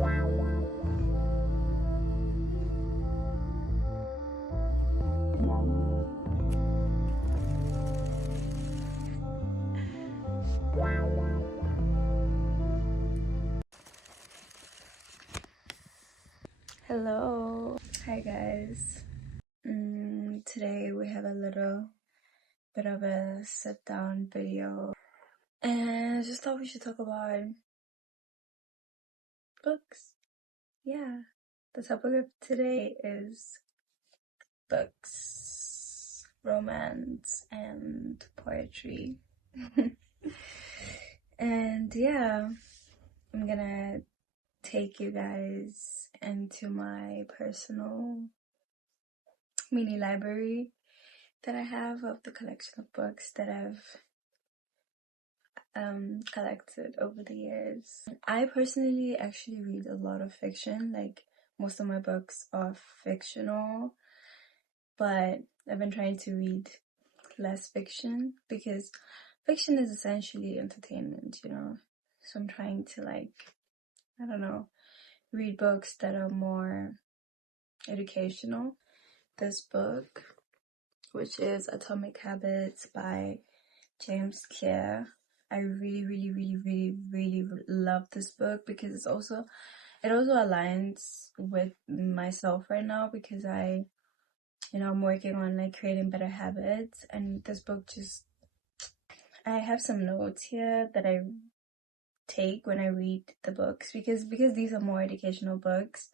Hello, hi guys. Today we have a little bit of a sit down video, and I just thought we should talk about books. Yeah, the topic of today is books, romance, and poetry. And yeah, I'm gonna take you guys into my personal mini library that I have of the collection of books that I've collected over the years. I personally actually read a lot of fiction. Like, most of my books are fictional, but I've been trying to read less fiction because fiction is essentially entertainment, you know? So I'm trying to, like, I don't know, read books that are more educational. This book, which is Atomic Habits by James Clear. I really love this book because it also aligns with myself right now, because I'm working on like creating better habits, and this book just, I have some notes here that I take when I read the books, because these are more educational books.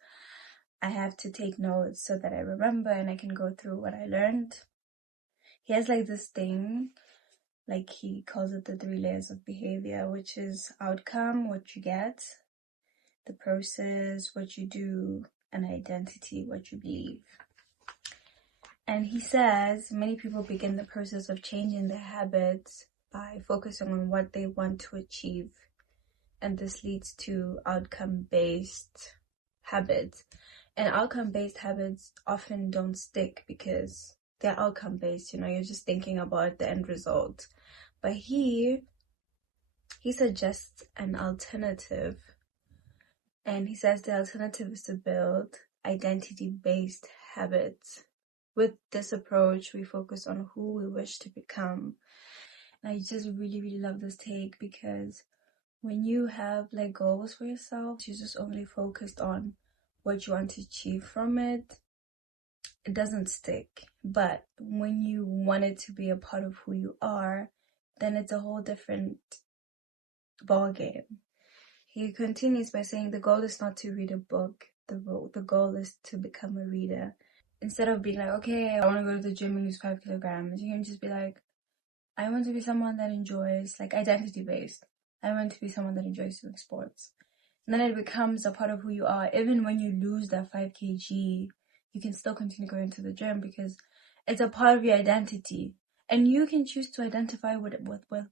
I have to take notes so that I remember and I can go through what I learned. He has like this thing, like he calls it the 3 layers of behavior, which is outcome, what you get, the process, what you do, and identity, what you believe. And he says many people begin the process of changing their habits by focusing on what they want to achieve, and this leads to outcome-based habits. And outcome-based habits often don't stick because they're outcome-based, you're just thinking about the end result. But he suggests an alternative, and he says the alternative is to build identity-based habits. With this approach, we focus on who we wish to become. And I just really love this take, because when you have like goals for yourself, you're just only focused on what you want to achieve from it, it doesn't stick. But when you want it to be a part of who you are, then it's a whole different ball game. He continues by saying the goal is not to read a book, the goal is to become a reader. Instead of being like, okay, I want to go to the gym and lose 5 kilograms, you can just be like, I want to be someone that enjoys, like, identity based. I want to be someone that enjoys doing sports. And then it becomes a part of who you are. Even when you lose that 5 kg, you can still continue going to the gym because it's a part of your identity. And you can choose to identify with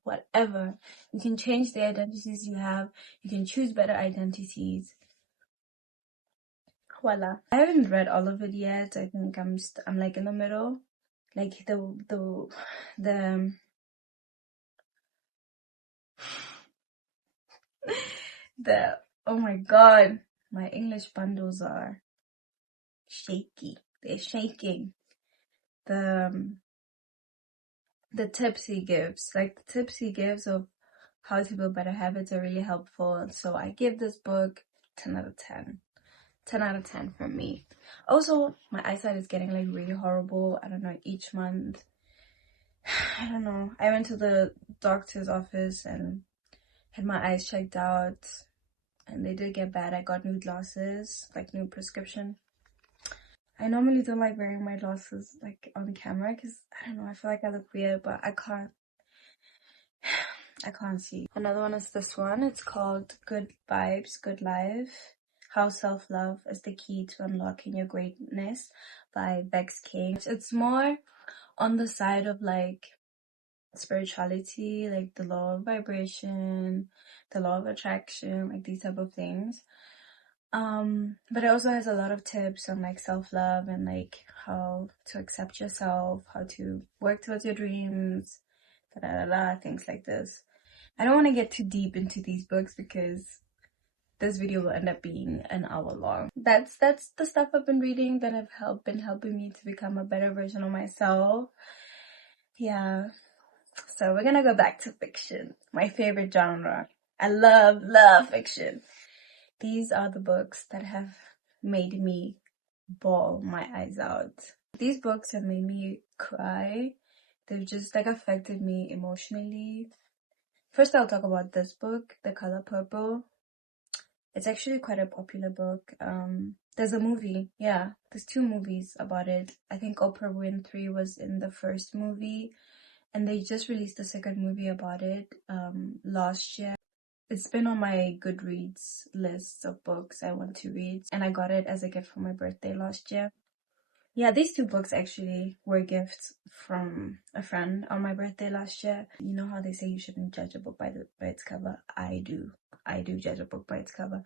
whatever. You can change the identities you have. You can choose better identities. Voila. I haven't read all of it yet. I think I'm like in the middle. Like the oh my god, my English bundles are shaky. They're shaking. The tips he gives, like the tips he gives of how to build better habits, are really helpful. And so I give this book 10 out of 10. 10 out of 10 from me. Also, my eyesight is getting like really horrible. I don't know, each month. I don't know. I went to the doctor's office and had my eyes checked out, and they did get bad. I got new glasses, like new prescription. I normally don't like wearing my glasses like on camera because I don't know, I feel like I look weird, but I can't see. Another one is this one. It's called Good Vibes, Good Life. How Self-Love is the Key to Unlocking Your Greatness by Vex King. It's more on the side of like spirituality, like the law of vibration, the law of attraction, like these type of things. But it also has a lot of tips on like self-love and like how to accept yourself, how to work towards your dreams, things like this. I don't want to get too deep into these books because this video will end up being an hour long. That's the stuff I've been reading that have been helping me to become a better version of myself. Yeah. So we're gonna go back to fiction, my favorite genre. I love fiction. These are the books that have made me bawl my eyes out. These books have made me cry. They've just like affected me emotionally. First, I'll talk about this book, The Color Purple. It's actually quite a popular book. There's a movie. Yeah, there's 2 movies about it. I think Oprah Winfrey was in the first movie, and they just released the second movie about it last year. It's been on my Goodreads list of books I want to read, and I got it as a gift for my birthday last year. Yeah, these 2 books actually were gifts from a friend on my birthday last year. You know how they say you shouldn't judge a book by its cover? I do. I do judge a book by its cover.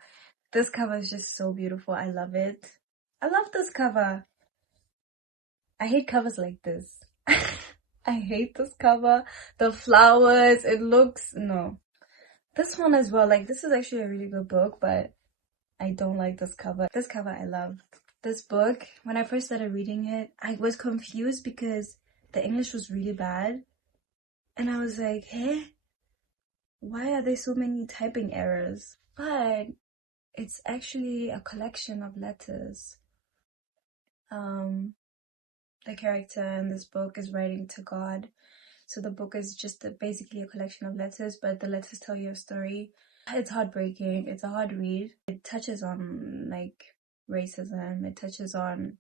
This cover is just so beautiful. I love it. I love this cover. I hate covers like this. I hate this cover. The flowers, it looks... No. This one as well. Like, this is actually a really good book, but I don't like this cover. This cover I love. This book, when I first started reading it, I was confused because the English was really bad. And I was like, hey, why are there so many typing errors? But it's actually a collection of letters. The character in this book is writing to God. So the book is just basically a collection of letters, but the letters tell you a story. It's heartbreaking. It's a hard read. It touches on like racism. It touches on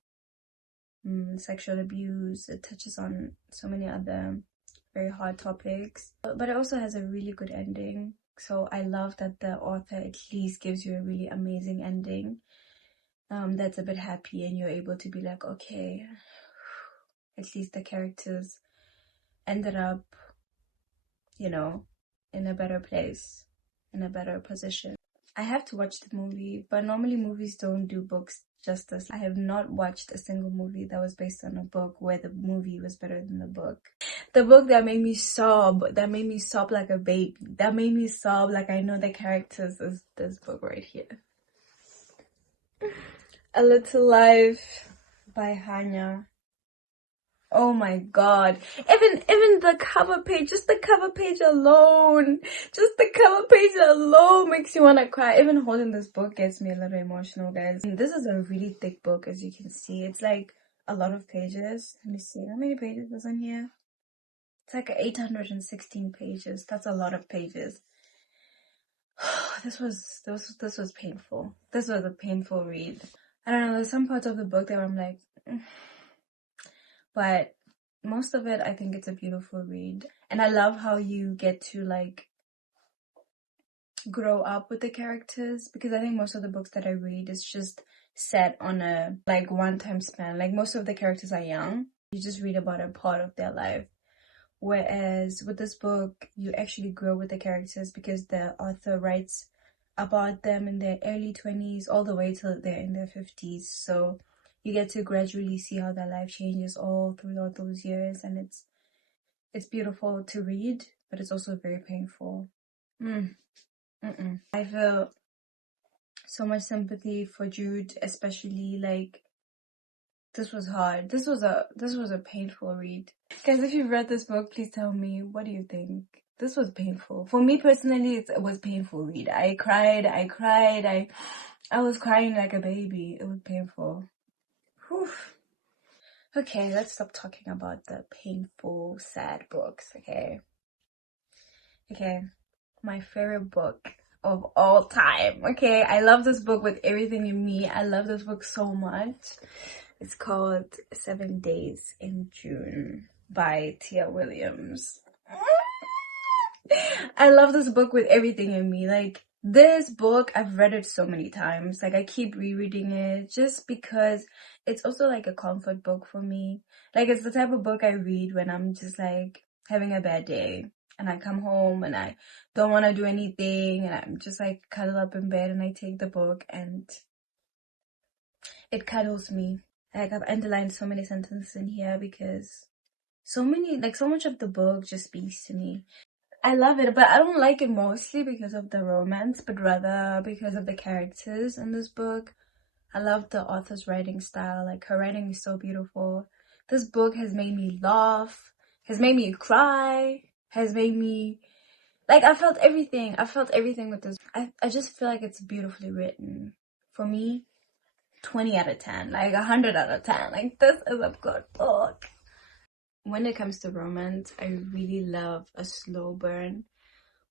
sexual abuse. It touches on so many other very hard topics. But it also has a really good ending. So I love that the author at least gives you a really amazing ending. That's a bit happy, and you're able to be like, okay, at least the characters ended up, you know, in a better place, in a better position. I have to watch the movie, but normally movies don't do books justice. I have not watched a single movie that was based on a book where the movie was better than the book. The book that made me sob like a baby, that made me sob like I know the characters, is this book right here. A Little Life by Hanya. Oh my god. Even the cover page, just the cover page alone makes you want to cry. Even holding this book gets me a little emotional, guys. And this is a really thick book, as you can see. It's like a lot of pages. Let me see, how many pages is in here? It's like 816 pages. That's a lot of pages. This was painful. This was a painful read. I don't know, there's some parts of the book that I'm like, but most of it, I think it's a beautiful read. And I love how you get to like grow up with the characters, because I think most of the books that I read is just set on a like one-time span. Like most of the characters are young. You just read about a part of their life. Whereas with this book, you actually grow with the characters because the author writes about them in their early 20s all the way till they're in their 50s. So you get to gradually see how their life changes all throughout those years, and it's beautiful to read, but it's also very painful. I feel so much sympathy for Jude, especially like this was hard. This was a painful read. Guys, if you've read this book, please tell me, what do you think? This was painful. For me personally, it was painful read. I cried. I was crying like a baby. It was painful. Whew. Okay, let's stop talking about the painful, sad books, okay? Okay, my favorite book of all time, okay? I love this book with everything in me. I love this book so much. It's called 7 Days in June by Tia Williams. I love this book with everything in me. Like, this book, I've read it so many times. Like, I keep rereading it just because it's also like a comfort book for me. Like, it's the type of book I read when I'm just like having a bad day and I come home and I don't want to do anything and I'm just like cuddle up in bed and I take the book and it cuddles me. Like, I've underlined so many sentences in here because so much of the book just speaks to me. I love it, but I don't like it mostly because of the romance, but rather because of the characters in this book. I love the author's writing style. Like, her writing is so beautiful. This book has made me laugh, has made me cry, has made me, like, I felt everything. I felt everything with this. I just feel like it's beautifully written. For me, 20 out of 10, like 100 out of 10. Like, this is a good book. When it comes to romance, I really love a slow burn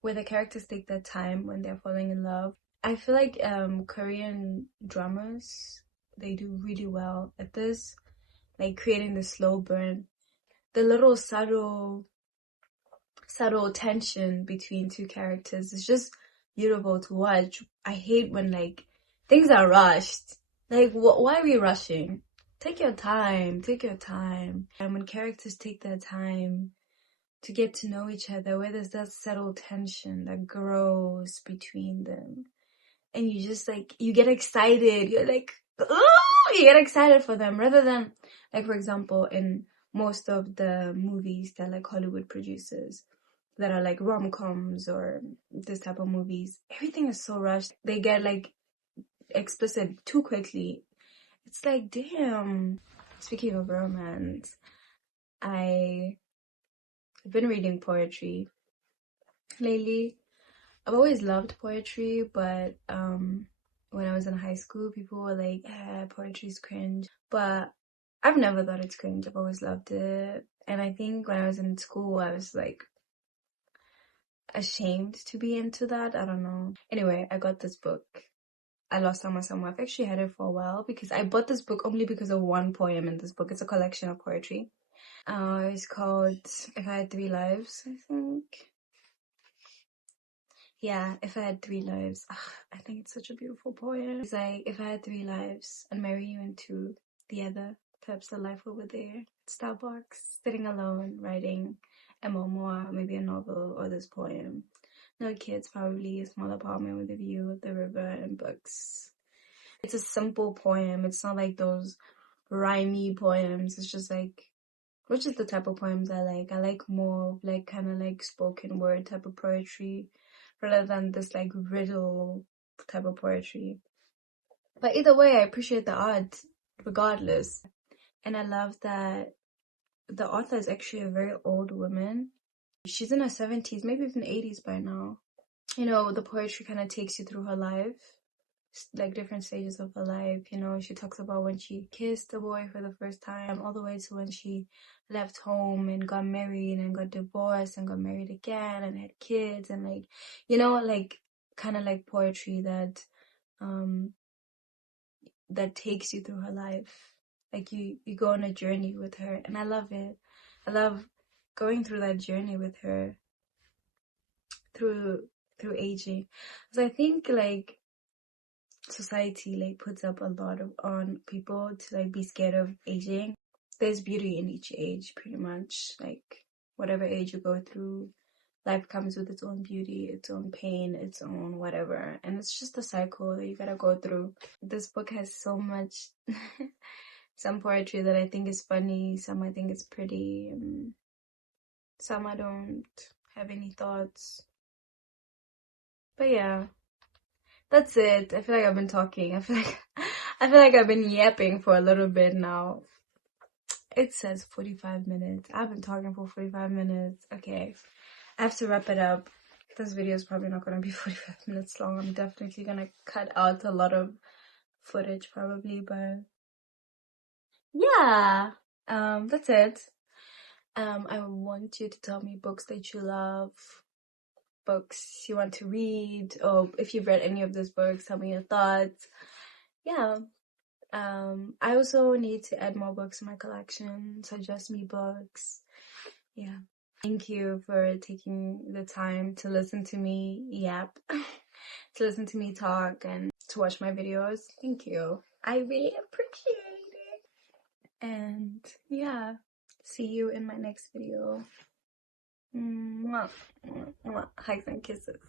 where the characters take their time when they're falling in love. I feel like Korean dramas, they do really well at this, like creating the slow burn, the little subtle tension between two characters is just beautiful to watch. I hate when like things are rushed. Like, why are we rushing? Take your time, take your time. And when characters take their time to get to know each other, where there's that subtle tension that grows between them, and you just like, you get excited, you're like, oh, you get excited for them, rather than, like, for example, in most of the movies that like Hollywood produces that are like rom-coms or this type of movies, everything is so rushed. They get like explicit too quickly. It's like, damn. Speaking of romance, I've been reading poetry lately. I've always loved poetry, but when I was in high school, people were like, poetry's cringe. But I've never thought it's cringe. I've always loved it. And I think when I was in school, I was like ashamed to be into that. I don't know. Anyway, I got this book. I Lost Summer Somewhere. I've actually had it for a while because I bought this book only because of one poem in this book. It's a collection of poetry. It's called If I Had Three Lives, I think. Yeah, If I Had Three Lives. Ugh, I think it's such a beautiful poem. It's like, if I had three lives, I'd marry you into the other. Perhaps the life over there, Starbucks, sitting alone, writing a memoir, maybe a novel, or this poem. No kids, probably a small apartment with a view of the river and books. It's a simple poem. It's not like those rhymey poems. It's just like, which is the type of poems I like. I like more of like kind of like spoken word type of poetry rather than this like riddle type of poetry. But either way, I appreciate the art regardless. And I love that the author is actually a very old woman. She's in her 70s, maybe even 80s by now. You know, the poetry kind of takes you through her life, like different stages of her life. You know, she talks about when she kissed a boy for the first time, all the way to when she left home and got married and got divorced and got married again and had kids, and like, you know, like kind of like poetry that that takes you through her life. Like, you go on a journey with her, and I love it. I love going through that journey with her through aging. So I think like society like puts up a lot of on people to like be scared of aging. There's beauty in each age, pretty much. Like, whatever age you go through, life comes with its own beauty, its own pain, its own whatever, and it's just a cycle that you gotta go through. This book has so much some poetry that I think is funny, some I think is pretty, some I don't have any thoughts. But yeah, that's it. I feel like I've been talking. I feel like I've been yapping for a little bit now. It says 45 minutes. I've been talking for 45 minutes. Okay, I have to wrap it up. This video is probably not gonna be 45 minutes long. I'm definitely gonna cut out a lot of footage probably, but yeah. That's it. I want you to tell me books that you love, books you want to read, or if you've read any of those books, tell me your thoughts. Yeah. I also need to add more books in my collection. Suggest me books. Yeah. Thank you for taking the time to listen to me yap, to listen to me talk, and to watch my videos. Thank you. I really appreciate it. And yeah, see you in my next video. Mwah, mwah, mwah. Hugs and kisses.